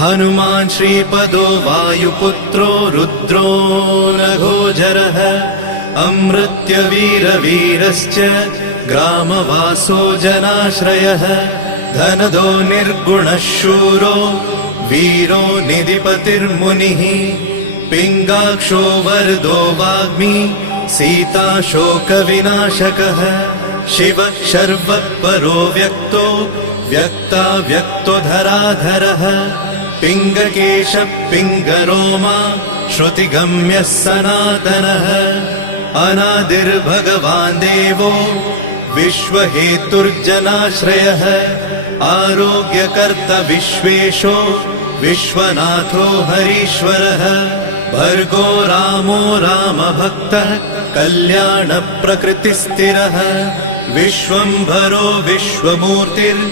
हनुमान् श्रीपदो वायुपुत्रो रुद्रो नघोजरः अमृत्यवीरवीरश्च ग्रामवासो जनाश्रयः धनदो निर्गुणः शूरो वीरो निधिपतिर्मुनिः पिङ्गाक्षो वरदो वाग्मी सीता शोकविनाशकः शिवः शर्वः परो व्यक्तो व्यक्तो धराधरः पिङ्गकेशः पिङ्गरोमा श्रुतिगम्यः सनातनः अनादिर्भगवान् देवो विश्वहेतुर्जनाश्रयः आरोग्यकर्ता विश्वेशो विश्वनाथो हरीश्वरः भर्गो रामो रामभक्तः कल्याणप्रकृतिस्थिरः विश्वम्भरो विश्वमूर्तिर्